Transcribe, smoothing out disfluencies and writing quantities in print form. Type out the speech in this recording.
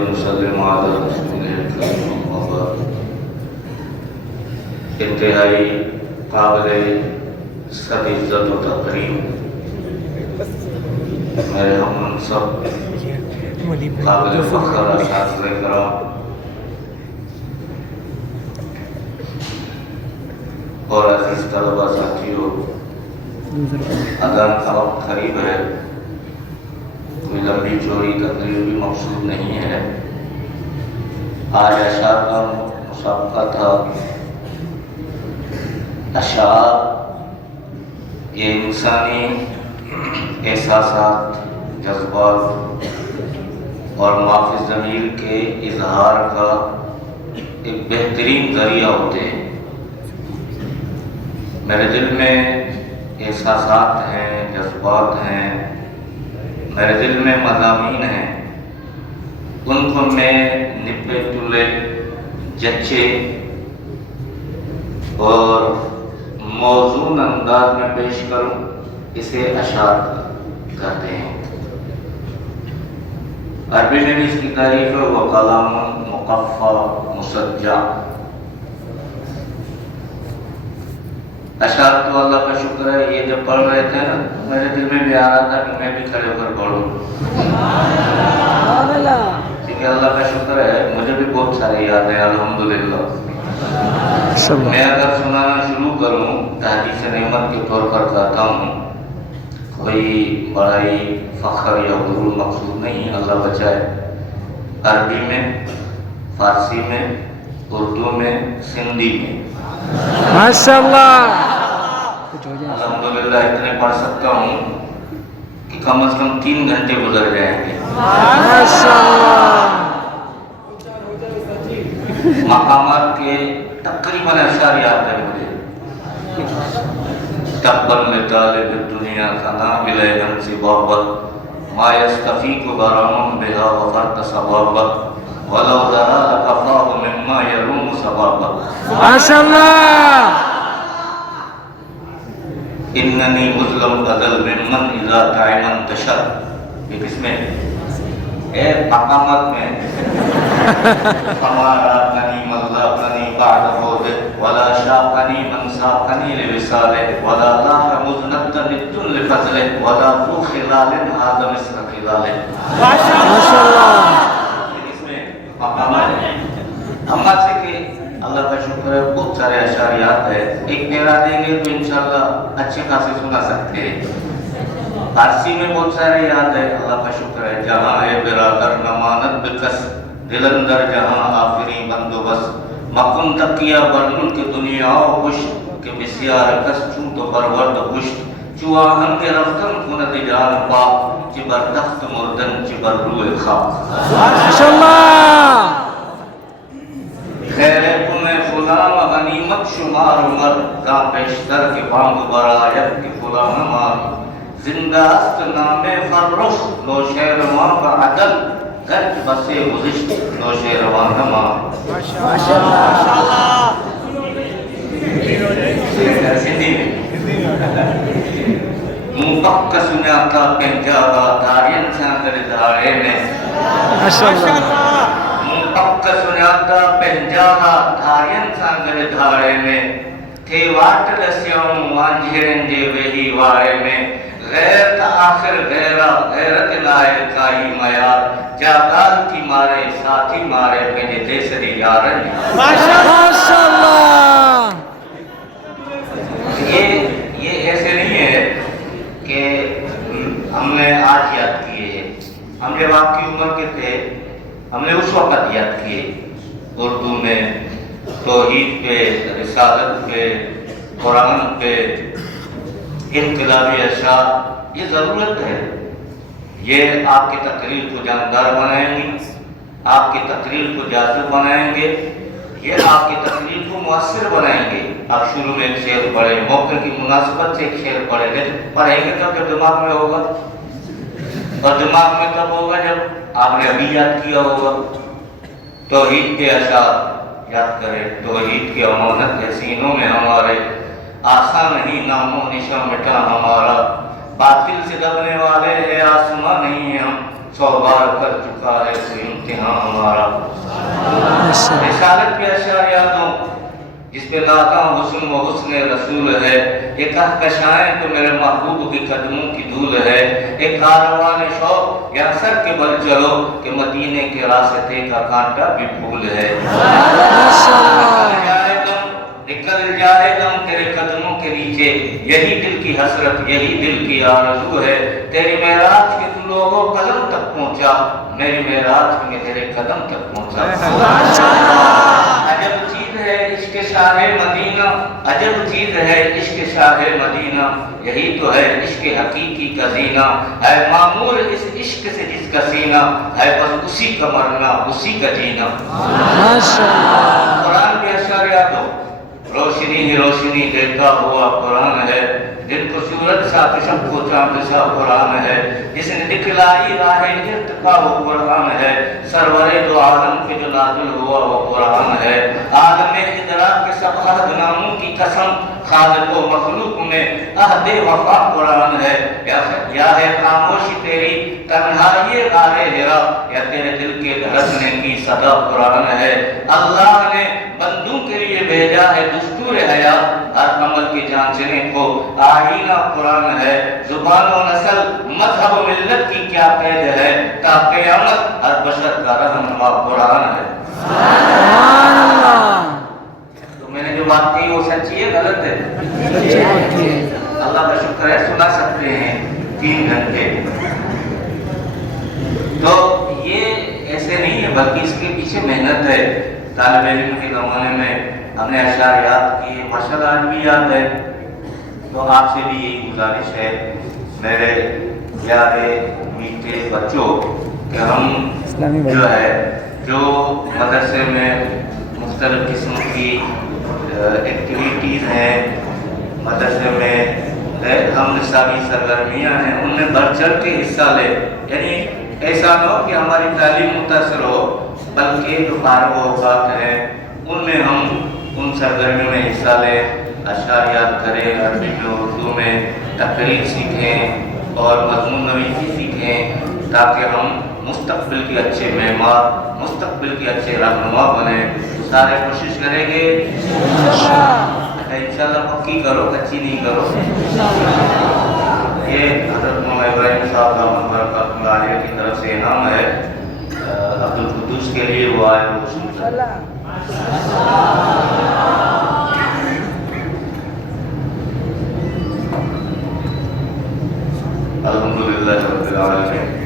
وسلم علی رسول الکریم وبعد۔ انتہائی قابل سب عزت و تقریم میرے ہم منصب قابل فخر اساتذہ کرام اور عزیز طلبہ ساتھیوں، اذان کا وقت قریب ہے، کوئی لمبی چوڑی تقریر بھی مقصود نہیں ہے۔ آج اشعار کا مسابقہ تھا۔ اشعار یہ انسانی احساسات، جذبات اور معافی ضمیر کے اظہار کا ایک بہترین ذریعہ ہوتے ہیں۔ میرے دل میں احساسات ہیں، جذبات ہیں، میرے دل میں مضامین ہیں، ان کو میں نپے تلے جچے اور موزون انداز میں پیش کروں، اسے اشعار کہتے ہیں۔ عربی میں بھی اس کی تعریف ہے وہ کلام مقفع مسجع۔ اشعار تو اللہ کا شکر ہے، یہ جب پڑھ رہے تھے نا میرے دل میں بھی آ رہا تھا کہ میں بھی کھڑے ہو کر پڑھوں، کیونکہ اللہ کا شکر ہے مجھے بھی بہت ساری یاد ہیں الحمدللہ۔ میں اگر سنانا شروع کروں تحدیث نعمت کے طور پر کہتا ہوں، کوئی بڑائی فخر یا غرور مقصود نہیں، اللہ بچائے۔ عربی میں، فارسی میں، اردو میں، سندھی میں ماشاءاللہ الحمدللہ اتنے پڑھ سکتا ہوں کہ کم از کم 3 گھنٹے گزر جائیں گے ماشاءاللہ۔ مقامات کے تقریباً اشعار یاد ہے مجھے۔ تباً لطالب الدنیا كنامل يمضي بابا ما يستفيق غرام بها وفرط صبابا ولو ذرا لكفاه مما يروم صبابا ماشاءاللہ۔ اننی مظلم بدل ممن اذا تعما انتشر، یہ کس میں اے مقامات میں ہمارا کنی مغلقنی بعد بود ولا شاقنی من ساقنی لوصال ولا لاح مزند ند لفضل ولا ذو خلال هذا مثل خلال ماشاءاللہ۔ اس میں مقامات ہیں۔ اما سے کہ اللہ کا شکر ہے بہت سارے اشعار یاد ہے، ایک میرا دیں گے تو انشاءاللہ اچھے خاصے سنا سکتے ہیں۔ فارسی میں بہت سارے یاد ہے، اللہ کا شکر ہے۔ جہاں اے برادر نماند بکس دل اندر جہاں آفری بندوبست مکن تقیہ بر ملک دنیا و پشت کہ بسیار کس چون تو پرورد پشت چواہن کے رفتن کند جان پاک چی بر تخت مردن چی بر روح خاک ماشاءاللہ۔ خیر کن فلان غنیمت شمار عمر کا پیشتر کے بانگ برایت کے فلان مار زندہ است نام فرخ نوشیروان کا عدل گرچ بسے گزشت نوشیروان کا مار ماشاءاللہ۔ سندھی میں پک سناتا پنجابا دارین ساندر دھاڑے میں ماشاءاللہ۔ پک سناتا پنجابا دارین ساندر دھاڑے میں تھے واٹ لسیوں وانجھرن دے وہی وارے میں غیرت آخر غیرت لائے کائی معیار جاگال کی مارے ساتھی مارے پہنے دیسری یارن ماشاءاللہ۔ یہ ایسے نہیں ہے کہ ہم نے آج یاد کیے ہیں، ہم جب آپ کی عمر کے تھے ہم نے اس وقت یاد کیے، اردو میں توحید پہ، رسالت پہ، قرآن پہ، انقلابی اشعار۔ یہ ضرورت ہے، یہ آپ کی تقریر کو جاندار بنائیں گی، آپ کی تقریر کو جاذب بنائیں گے، یہ آپ کی تقریر کو مؤثر بنائیں گے۔ آپ شروع میں ایک شعر پڑھیں، موقع کی مناسبت سے ایک شعر پڑھیں گے، پڑھیں گے تب جب دماغ میں ہوگا، اور دماغ میں تب ہوگا جب آپ نے ابھی یاد کیا ہوگا۔ توحید کے اشعار یاد کریں، توحید کی امانت ہے سینوں میں ہمارے، آسان نہیں نام و نشان مٹا ہمارا، باطل سے دبنے والے اے آسمان نہیں ہم، 100 بار کر چکا ہے تو امتحان ہمارا۔ رسالت کے اشعار یاد ہوں جس پہ لاتا حسن و حسن رسول ہے، ایک کہکشائیں تو میرے محبوب کی قدموں کی دھول ہے، ایک کاروان شوق یا سر کے بل چلو کہ مدینے کے راستے کا کانٹا بھی پھول ہے۔ نکل جائے دم تیرے قدموں کے نیچے، یہی دل کی حسرت یہی دل کی آرزو ہے، تیری معراج کے تو لوگوں قدم تک پہنچا، میری معراج میں تیرے قدم تک پہنچا۔ عجب چیز ہے عشق شاہ مدینہ، عجب چیز ہے عشق شاہ مدینہ، یہی تو ہے عشق حقیقی کا زینہ، ہے معمور اس عشق سے جس کا سینہ، ہے بس اسی کا مرنا اسی کا جینا۔ قرآن کے اشعار یاد ہو، روشنی ہی روشنی دیتا ہوا قرآن ہے، دن کو سورج سا شب کو چاند سا قرآن ہے، جس نے دکھلائی راہ ارتقا وہ قرآن ہے، سرور دو عالم کے جو نازل ہوا وہ قرآن ہے، عالم ادراک کے سب عہد ناموں کی قسم، خالق و مخلوق میں عہد وفا قرآن ہے، یا ہے خاموشی تیری تنہائی غار ہرا، یا تیرے دل کے دھڑکنے کی صدا قرآن ہے، اللہ نے بندوں کے لیے بھیجا ہے دستور حیات، ہر عمل کی جانچنے کو آئینہ قرآن ہے، زبان و نسل مذہب و ملت کی کیا قید ہے، تا قیامت ہر بشر کا رہنما قرآن ہے۔ تو میں نے جو بات کی وہ سچی ہے غلط ہے؟ اللہ کا شکر ہے سنا سکتے ہیں 3 گھنٹے۔ تو یہ ایسے نہیں ہے بلکہ اس کے پیچھے محنت ہے۔ طالب علم کے زمانے میں ہم نے اشعار یاد کیے، ماشاءاللہ آج بھی یاد ہے، تو آپ سے بھی یہی گزارش ہے میرے پیارے میٹھے بچوں کہ ہم جو ہے جو مدرسے میں مختلف قسم کی ایکٹیویٹیز ہیں، مدرسے میں ہم نصابی سرگرمیاں ہیں، ان میں بڑھ چڑھ کے حصہ لے، یعنی ایسا نہ ہو کہ ہماری تعلیم متاثر ہو، بلکہ جو فارغ اوقات ہیں ان میں ہم ان سرگرمیوں میں حصہ لیں، اشعار یاد کریں، عربی میں اردو میں تقریر سیکھیں اور مضمون نویسی سیکھیں، تاکہ ہم مستقبل کے اچھے معمار، مستقبل کے اچھے رہنما بنیں۔ سارے کوشش کریں گے انشاءاللہ، پکی کرو کچی نہیں کرو۔ یہ حضرت مولانا ابراہیم صاحب دامت برکاتہ عالیہ کی طرف سے انعام ہے عبدالقدوس کے لیے، وہ آئے الحمدللہ رب العالمین۔